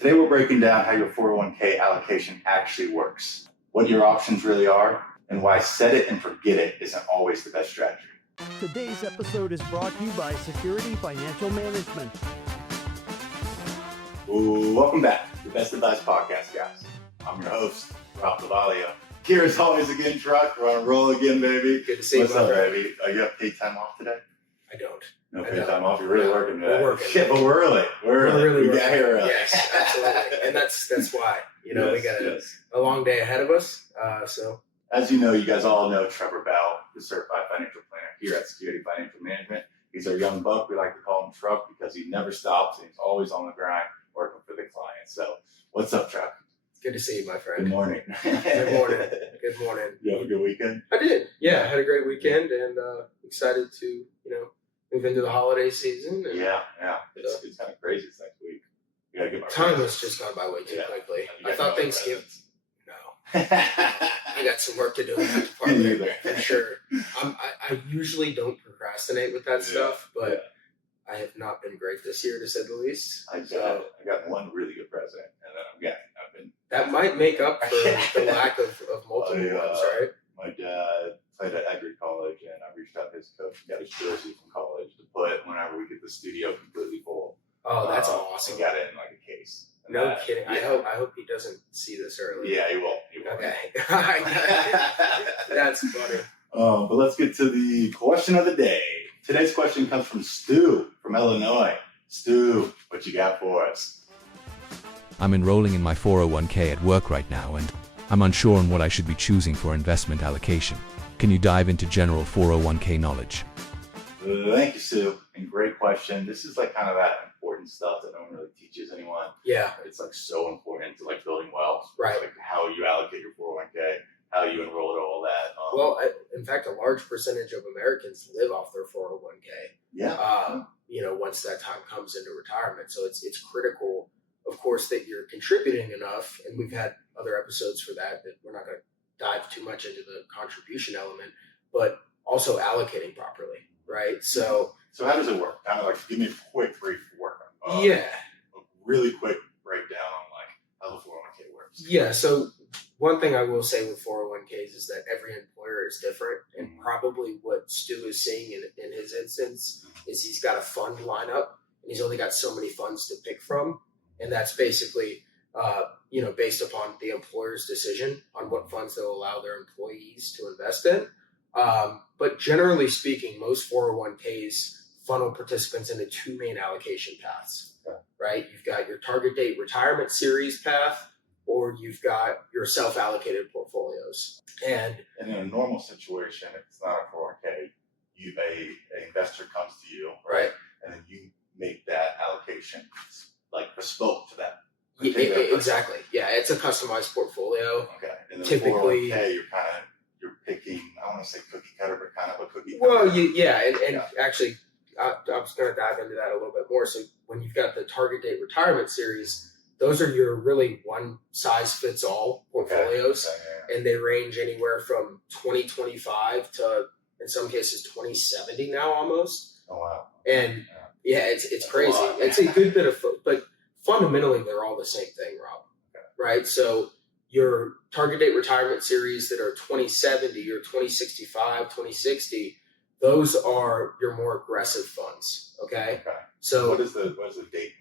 Today we're breaking down how your 401k allocation actually works, what your options really are, and why set it and forget it isn't always the best strategy. Today's episode is brought to you by Security Financial Management. Welcome back to the Best Advice Podcast, guys. I'm your host, Ralph Lavalia. Here as always again, Truck. We're on a roll again, baby. Good to see you. What's up, baby? Are you have paid time off today? I don't. No paid time off? You're really working today. We're working. Shit, but we're early. Really we working. got here early. Yes, absolutely. And that's why. We got a long day ahead of us. So as you know, you guys all know Trevor Bell, the certified financial planner here at Security Financial Management. He's our young buck. We like to call him Truck because he never stops and he's always on the grind working for the client. So what's up, Truck? good to see you, my friend. Good morning. Good morning. Good morning. You have a good weekend? I did. Yeah, I had a great weekend and excited to, move into the holiday season. And, Yeah. It's kind of crazy. It's next week. You gotta get my time has just gone by way too quickly. I thought Thanksgiving. No. I got some work to do in that department for sure. I usually don't procrastinate with that stuff, but I have not been great this year, to say the least. I got one really good president, and then I've been. That might make up for the lack of multiple ones, right? My dad played at Agri College, and I reached out to his coach and got his jersey from college to put whenever we get the studio completely full. Oh, that's awesome! Got it in like a case. And no kidding. Yeah. I hope he doesn't see this early. Yeah, he will. Okay. That's funny. But let's get to the question of the day. Today's question comes from Stu from Illinois. Stu, what you got for us? I'm enrolling in my 401k at work right now, and I'm unsure on what I should be choosing for investment allocation. Can you dive into general 401k knowledge? Thank you, Sue. And great question. This is like kind of that important stuff that no one really teaches anyone. Yeah. It's like so important to like building wealth. Right. Like how you allocate your 401k, how you enroll it, all that. Well, in fact, a large percentage of Americans live off their 401k. Yeah. Once that time comes into retirement. So it's critical, of course, that you're contributing enough. And we've had other episodes for that we're not going to dive too much into the contribution element, but also allocating properly. Right. So how does it work? Kind of like give me a quick brief work. A really quick breakdown on like how the 401k works. Yeah. So one thing I will say with 401ks is that every employer is different, and probably what Stu is seeing in his instance is he's got a fund lineup and he's only got so many funds to pick from. And that's basically, based upon the employer's decision on what funds they'll allow their employees to invest in. But generally speaking, most 401ks funnel participants into two main allocation paths, right? You've got your target date retirement series path, or you've got your self-allocated portfolios. And in a normal situation, if it's not a 401k, an investor comes to you, right? And then you make that allocation like bespoke to that. Exactly. Yeah, it's a customized portfolio. Okay. And then typically, 401k, you're picking, I want to say cookie cutter, but kind of a cookie cutter. Well, actually, I was going to dive into that a little bit more. So when you've got the target date retirement series, those are your really one size fits all portfolios. Okay. And they range anywhere from 2025 to, in some cases, 2070 now almost. Oh, wow. And it's crazy. It's a good bit of, but fundamentally they're all the same thing, Rob. Okay. Right? So your target date retirement series that are 2070 or 2065, 2060, those are your more aggressive funds. Okay. So what does the date mean?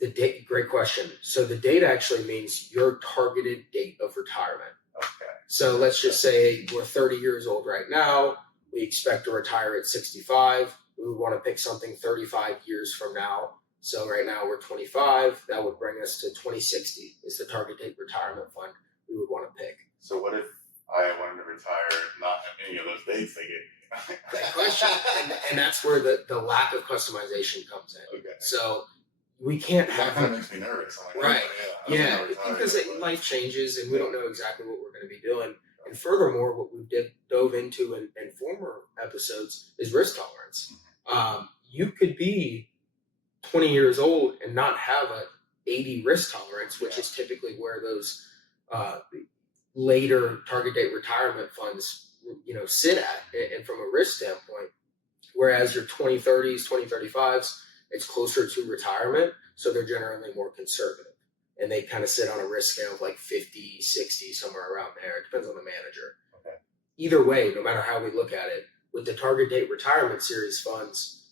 The date, great question. So the date actually means your targeted date of retirement. Okay. So let's just say we're 30 years old right now. We expect to retire at 65. We would want to pick something 35 years from now. So right now we're 25. That would bring us to 2060 is the target date retirement fund we would want to pick. So what if I wanted to retire not at any of those dates they gave me? Great question. And that's where the lack of customization comes in. Okay. So we can't That have kind of makes me nervous. I'm like, right. Yeah, because life changes and we don't know exactly what we're going to be doing. And furthermore, what we dove into in former episodes is risk tolerance. You could be 20 years old and not have a 80 risk tolerance, which is typically where those later target date retirement funds, sit at, and from a risk standpoint. Whereas your 2030s, 2035s, it's closer to retirement, so they're generally more conservative. and they kind of sit on a risk scale of like 50, 60, somewhere around there. It depends on the manager. Okay. Either way, no matter how we look at it, with the target date retirement series funds,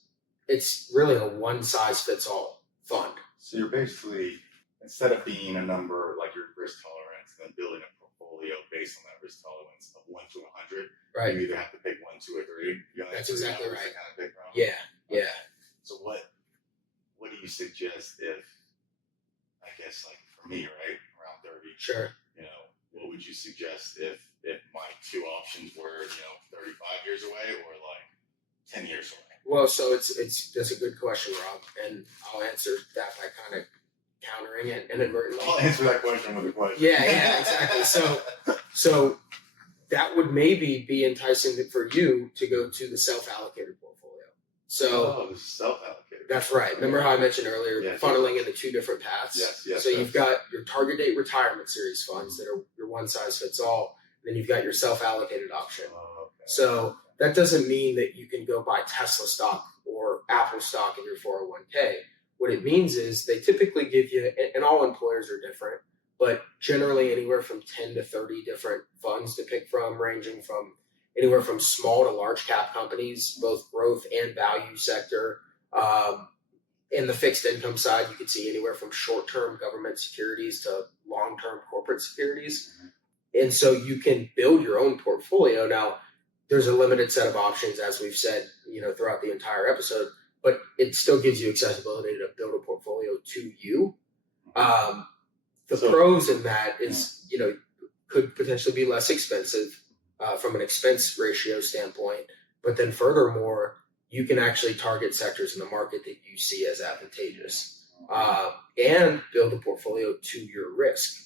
it's really a one-size-fits-all fund. So you're basically, instead of being a number like your risk tolerance and then building a portfolio based on that risk tolerance of 1 to 100, Right. you either have to pick 1, 2, or 3. You know, That's exactly numbers to right. kind of pick from. Yeah, yeah. So what do you suggest if, I guess like for me, right, around 30, Sure. you know, what would you suggest if my two options were, 35 years away or like 10 years away? Well, so it's that's a good question, Rob, and I'll answer that by kind of countering it inadvertently. I'll answer that question with a question. Yeah, exactly. So that would maybe be enticing for you to go to the self-allocated portfolio. So this is self-allocated. that's right. Remember how I mentioned earlier, Yes. funneling into two different paths? Yes. So you've got your target date retirement series funds that are your one size fits all. Then you've got your self-allocated option. Oh, okay. So that doesn't mean that you can go buy Tesla stock or Apple stock in your 401k. What it means is they typically give you, and all employers are different, but generally anywhere from 10 to 30 different funds to pick from, ranging from anywhere from small to large cap companies, both growth and value sector. In the fixed income side, you can see anywhere from short-term government securities to long-term corporate securities. And so you can build your own portfolio. Now, there's a limited set of options, as we've said, throughout the entire episode, but it still gives you accessibility to build a portfolio to you. The pros in that is, could potentially be less expensive from an expense ratio standpoint, but then furthermore, you can actually target sectors in the market that you see as advantageous and build a portfolio to your risk.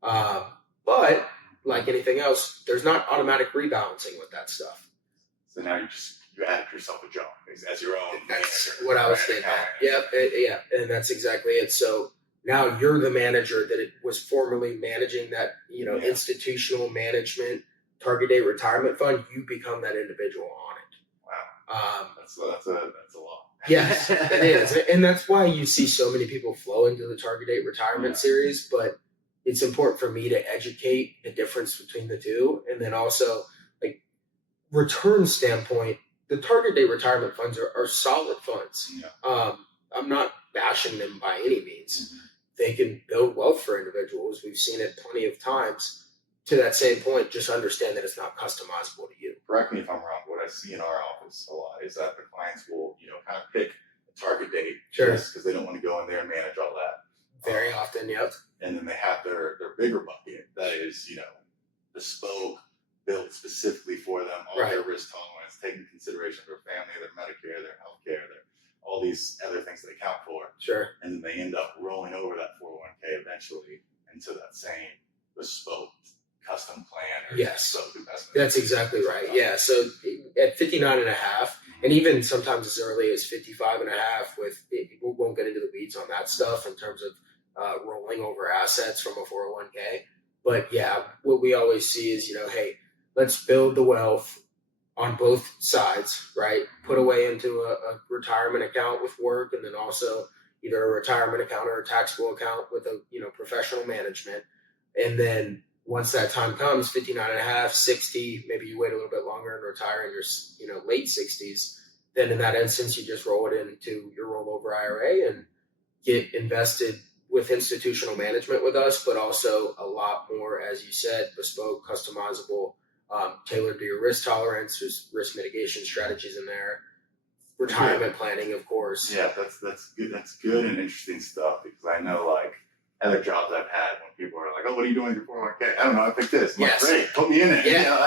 But like anything else, there's not automatic rebalancing with that stuff. So now you added yourself a job as your own. That's manager, what I was right? getting at. Yeah, and that's exactly it. So now you're the manager that it was formerly managing that, institutional management target date retirement fund. You become that individual on it. Wow. That's a lot. Yes, it is. And that's why you see so many people flow into the target date retirement series. But it's important for me to educate the difference between the two. And then also, like, return standpoint, the target date retirement funds are solid funds. Yeah. I'm not bashing them by any means. They can build wealth for individuals. We've seen it plenty of times. To that same point, just understand that it's not customizable to you. Correct me if I'm wrong. What I see in our office a lot is that the clients will, kind of pick a target date just because they don't want to go in there and manage all that. Very often, yep. And then they have their bigger bucket that is, bespoke, built specifically for them, all their risk tolerance, taking consideration of their family, their Medicare, their healthcare, all these other things they account for. Sure. And then they end up rolling over that 401k eventually into that same bespoke custom plan or bespoke investment. That's exactly right. Yeah. So at 59 and a half, and even sometimes as early as 55 and a half, we won't get into the weeds on that stuff in terms of rolling over assets from a 401k. But yeah, what we always see is, hey, let's build the wealth on both sides, right? Put away into a retirement account with work, and then also either a retirement account or a taxable account with a, professional management. And then once that time comes, 59 and a half, 60, maybe you wait a little bit longer and retire in your, late 60s. Then in that instance, you just roll it into your rollover IRA and get invested with institutional management with us, but also a lot more, as you said, bespoke, customizable, tailored to your risk tolerance. There's risk mitigation strategies in there. Retirement planning, of course. Yeah, that's good. That's good and interesting stuff, because I know, like, other jobs I've had when people are like, "Oh, what are you doing before 401k?" I don't know. I picked this. I'm like, great, put me in it. Yeah,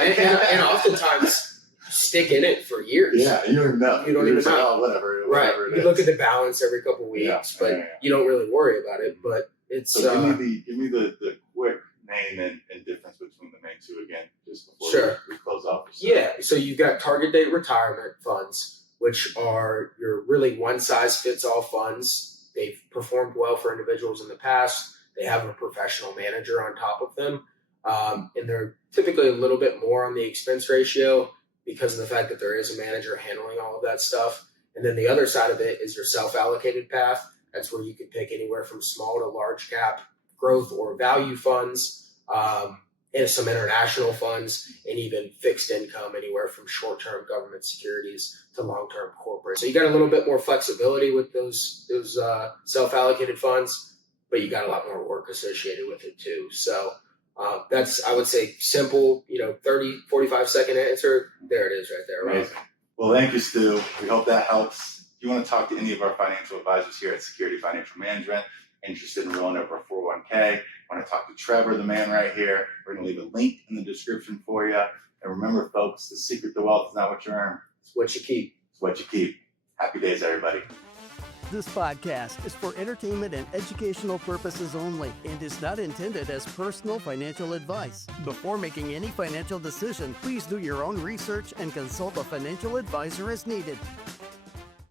and oftentimes stick in it for years. Yeah, you don't even know. You don't even know. Oh, whatever. Right. It you is. look at the balance every couple of weeks, but you don't really worry about it. But it's so give me the quick name and difference between the main two again, just before we close off. Yeah. So you've got target date retirement funds, which are your really one size fits all funds. They've performed well for individuals in the past. They have a professional manager on top of them. And they're typically a little bit more on the expense ratio because of the fact that there is a manager handling all of that stuff. And then the other side of it is your self-allocated path. That's where you can pick anywhere from small to large cap growth or value funds, and some international funds, and even fixed income, anywhere from short-term government securities to long-term corporate. So you got a little bit more flexibility with those self-allocated funds, but you got a lot more work associated with it too. So that's, I would say, simple, 30, 45-second answer. There it is right there. Right? Amazing. Well, thank you, Stu. We hope that helps. If you want to talk to any of our financial advisors here at Security Financial Management, interested in rolling over a 401k, want to talk to Trevor, the man right here, we're going to leave a link in the description for you. And remember, folks, the secret to wealth is not what you earn. It's what you keep. It's what you keep. Happy days, everybody. This podcast is for entertainment and educational purposes only and is not intended as personal financial advice. Before making any financial decision, please do your own research and consult a financial advisor as needed.